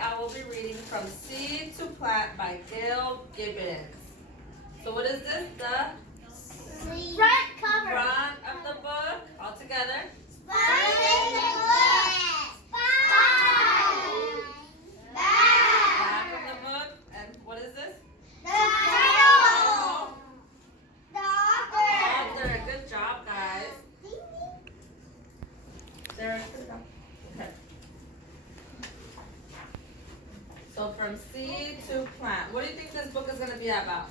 I will be reading from Seed to Plant by Gail Gibbons. So what is this? The front cover. Front of the book. All together. Front of the book. Back of the book. And what is this? The title. The author. Author. Good job, guys. There. Okay. So from seed to plant. What do you think this book is going to be about?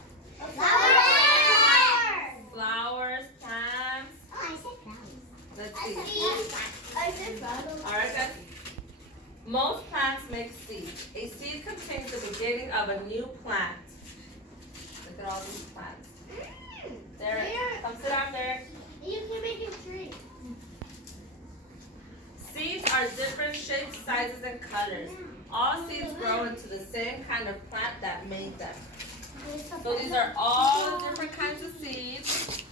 Flowers, plants. Oh, I said flowers. Let's see. I said flowers. All right, guys. Most plants make seeds. A seed contains the beginning of a new plant. Look at all these plants. Derek, come sit down, Derek. You can make a tree. Seeds are different shapes, sizes, and colors. All seeds grow into the same kind of plant that made them. So these are all the different kinds of seeds.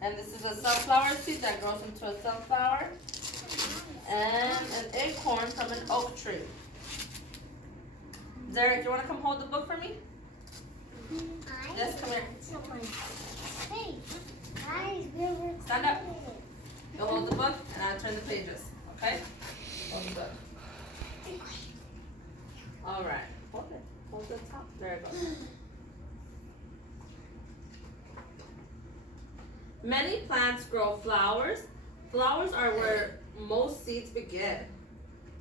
And this is a sunflower seed that grows into a sunflower. And an acorn from an oak tree. Derek, you want to come hold the book for me? Yes, come here. Hey, guys, we're Stand up. You'll hold the book and I'll turn the pages. Okay? Hold the book. All right. Hold it. Hold the top. There it goes. Many plants grow flowers. Flowers are where most seeds begin.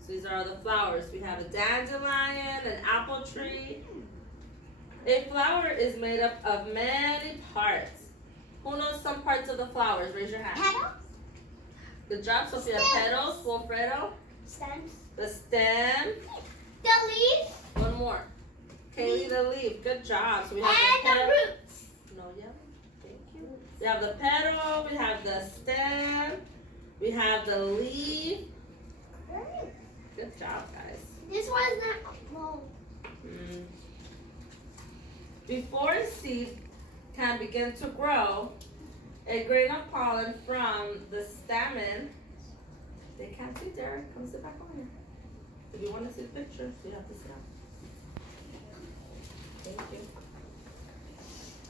So these are all the flowers. We have a dandelion, an apple tree. A flower is made up of many parts. Who knows some parts of the flowers? Raise your hand. petals, Good job, Sophia. Stems. Petals, Wilfredo. stems, The stem. the leaves, One more. Kaylee, the leaf. Good job. So we have and the the petal. roots. No yellow. Thank you. We have the petal. We have the stem. We have the leaf. Good job, guys. This one's not low. Before a seed can begin to grow, a grain of pollen from the stamen. They can't see, Derek. Come sit back over here. If you want to see the picture, you have to sit down. Thank you.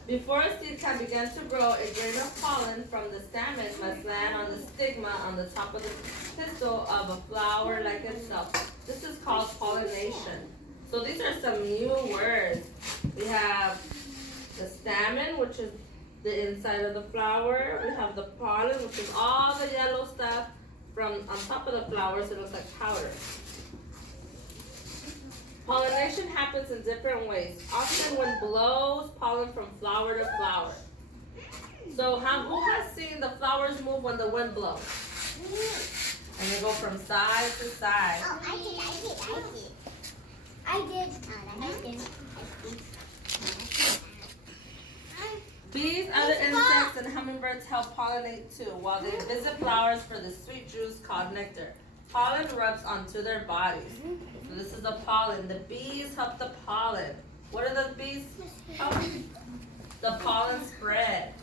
Before a seed can begin to grow, a grain of pollen from the stamen must land on the stigma on the top of the pistil of a flower like itself. This is called pollination. So these are some new words. We have the stamen, which is the inside of the flower. We have the pollen, which is all the yellow stuff from on top of the flower, so it looks like powder. Pollination happens in different ways. Often wind blows pollen from flower to flower. So who has seen the flowers move when the wind blows? And they go from side to side. Oh, I did. Bees, other insects, and hummingbirds help pollinate too, while they visit flowers for the sweet juice called nectar. Pollen rubs onto their bodies. So this is the pollen. The bees help the pollen. What are the bees help? The pollen spread.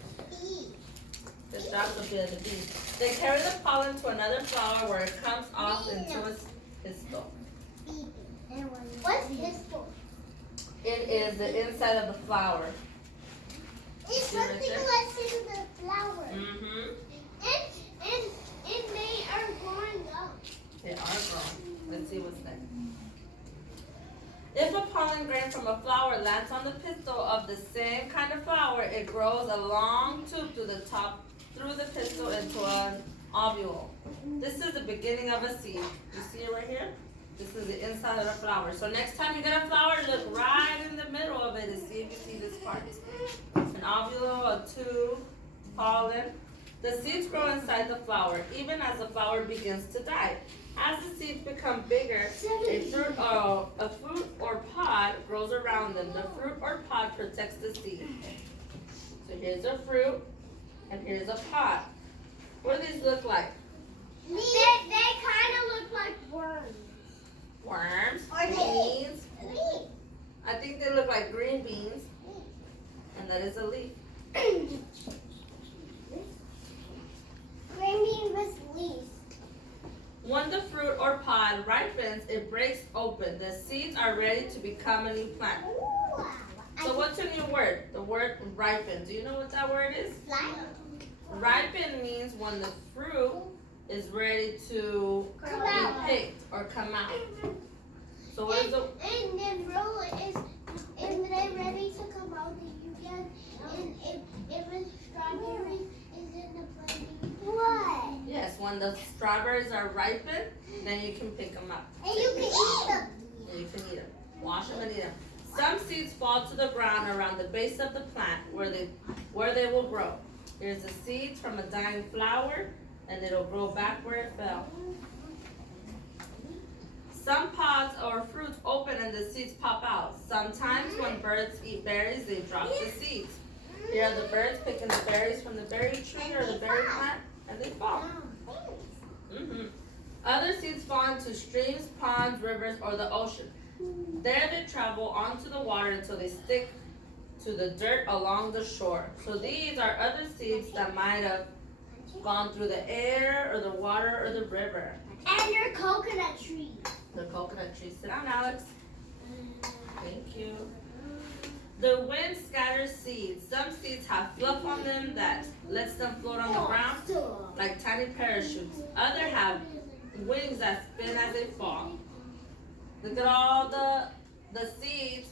Good job, Sophia, the bees. They carry the pollen to another flower where it comes off into a pistil. What's pistil? It is the inside of the flower. It's See right something there? less in the flower. Mm-hmm. And they are growing up. They are growing. Let's see what's next. If a pollen grain from a flower lands on the pistil of the same kind of flower, it grows a long tube to the top through the pistil into an ovule. This is the beginning of a seed. You see it right here? This is the inside of the flower. So next time you get a flower, look right in the middle of it and see if you see this part. An ovule, a tube, pollen. The seeds grow inside the flower, even as the flower begins to die. As the seeds become bigger, a fruit or pod grows around them. The fruit or pod protects the seed. So here's a fruit, and here's a pod. What do these look like? They kind of look like worms. Worms, Or beans. Leaf. I think they look like green beans, and that is a leaf. Green bean with leaves. When the fruit or pod plant ripens, it breaks open. The seeds are ready to become a new plant. So what's a new word? The word ripen. Do you know what that word is? Ripen means when the fruit is ready to be picked or come out. So what is the... And the fruit is, and they're ready to come out, you can, and if a strawberry is in the plant, what? Yes, when the strawberries are ripened, then you can pick them up. And you can eat them. And you can eat them. Wash them and eat them. Some seeds fall to the ground around the base of the plant where they will grow. Here's the seeds from a dying flower, and it'll grow back where it fell. Some pods or fruits open and the seeds pop out. Sometimes when birds eat berries, they drop the seeds. Here are the birds picking the berries from the berry tree or the berry plant, and they fall. Other seeds fall into streams, ponds, rivers, or the ocean. There they travel onto the water until they stick to the dirt along the shore. So these are other seeds that might have gone through the air or the water or the river. And your coconut tree. The coconut tree. Sit down, Alex. Thank you. The wind scatters seeds. Some seeds have fluff on them that lets them float on the ground like tiny parachutes. Others have wings that spin as they fall. Look at all the seeds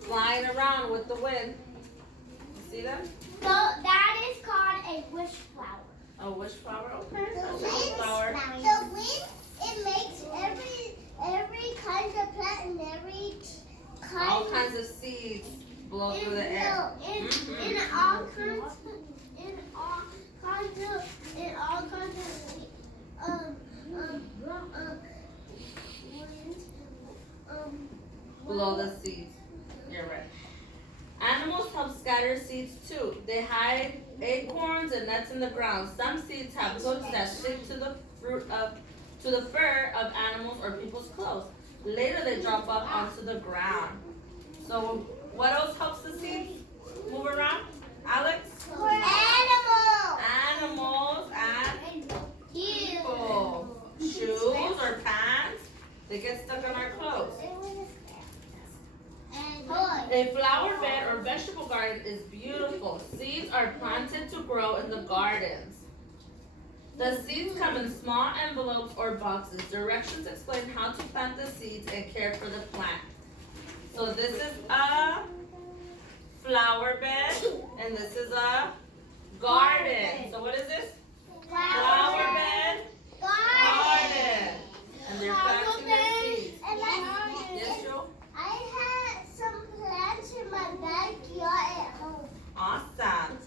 flying around with the wind. You see them? So that is called a wish flower. A wish flower? Okay. The That's a wish wind, flower. the wind, it makes every kind of plant and every kind All kinds of seeds blow through the air. In all kinds of Blow the seeds. You're right. Animals help scatter seeds too. They hide acorns and nuts in the ground. Some seeds have hooks that stick to the fur of animals or people's clothes. Later they drop off onto the ground. So what else helps the seeds move around? Alex? animals. Animals and people. Shoes or pants. They get stuck on our clothes. A flower bed or vegetable garden is beautiful. Seeds are planted to grow in the gardens. The seeds come in small envelopes or boxes. Directions explain how to plant the seeds and care for the plant. So this is a flower bed and this is a garden. So what is this? Flower bed, garden. And they're planting their seeds. Yes, Joe? I had some plants in my backyard at home. Awesome.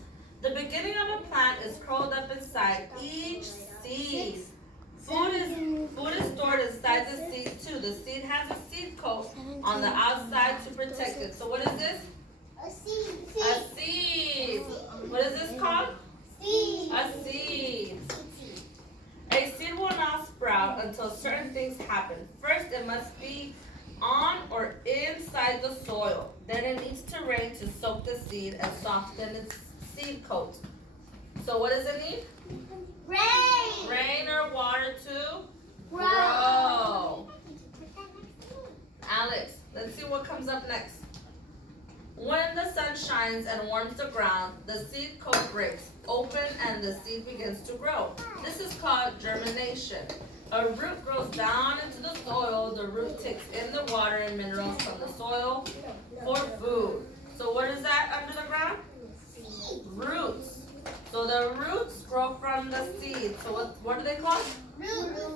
The beginning of a plant is curled up inside each seed. Food is stored inside the seed too. The seed has a seed coat on the outside to protect it. So what is this? A seed. A seed. What is this called? Seed. A seed. A seed will not sprout until certain things happen. First, it must be on or inside the soil. Then it needs to rain to soak the seed and soften its seed coat. So what does it need? Rain. Rain or water to Grow. grow. Alex, let's see what comes up next. When the sun shines and warms the ground, the seed coat breaks open and the seed begins to grow. This is called germination. A root grows down into the soil. The root takes in the water and minerals from the soil for food. So what is that under the ground? Roots. So the roots grow from the seed. So what are they called?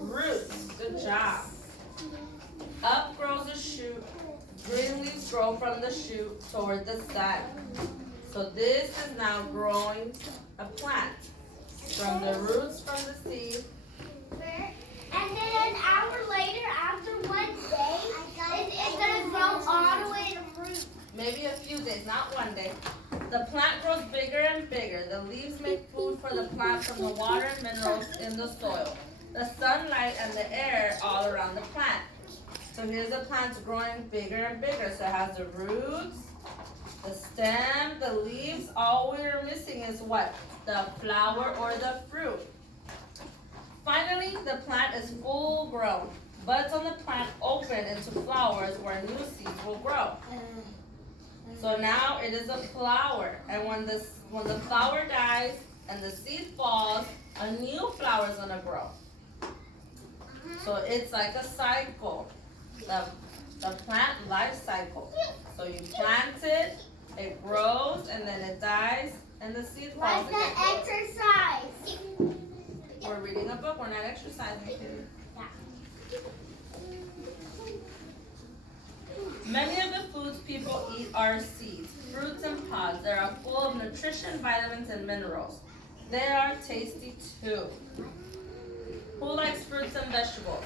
Roots. Good job. Up grows a shoot. Green leaves grow from the shoot toward the sun. So this is now growing a plant. From the roots from the seed. And then an hour later, after 1 day, it's going to grow all the way to fruit. Maybe a few days, not 1 day. The plant grows bigger and bigger. The leaves make food for the plant from the water and minerals in the soil, the sunlight and the air all around the plant. So here's the plant growing bigger and bigger. So it has the roots, the stem, the leaves. All we're missing is what? The flower or the fruit. Finally, the plant is full grown. buds on the plant open into flowers where new seeds will grow. So now it is a flower, and when the flower dies and the seed falls, a new flower is gonna grow. So it's like a cycle, the plant life cycle. So you plant it, it grows, and then it dies, and the seed falls Like the exercise. We're reading a book, we're not exercising, kids. Many of the foods people eat are seeds, fruits, and pods. They are full of nutrition, vitamins, and minerals. They are tasty too. Who likes fruits and vegetables?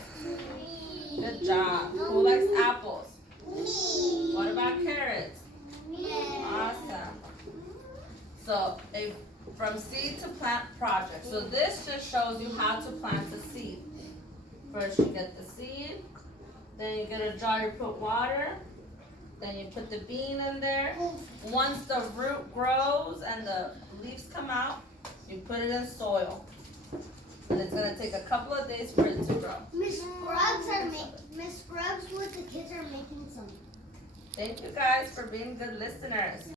Good job. Who likes apples? What about carrots? Awesome. So from seed to plant project. So this just shows you how to plant a seed. First you get the seed, then you get a jar, you put water, then you put the bean in there. Once the root grows and the leaves come out, you put it in soil. And it's gonna take a couple of days for it to grow. Miss Scruggs with the kids are making some. Thank you guys for being good listeners.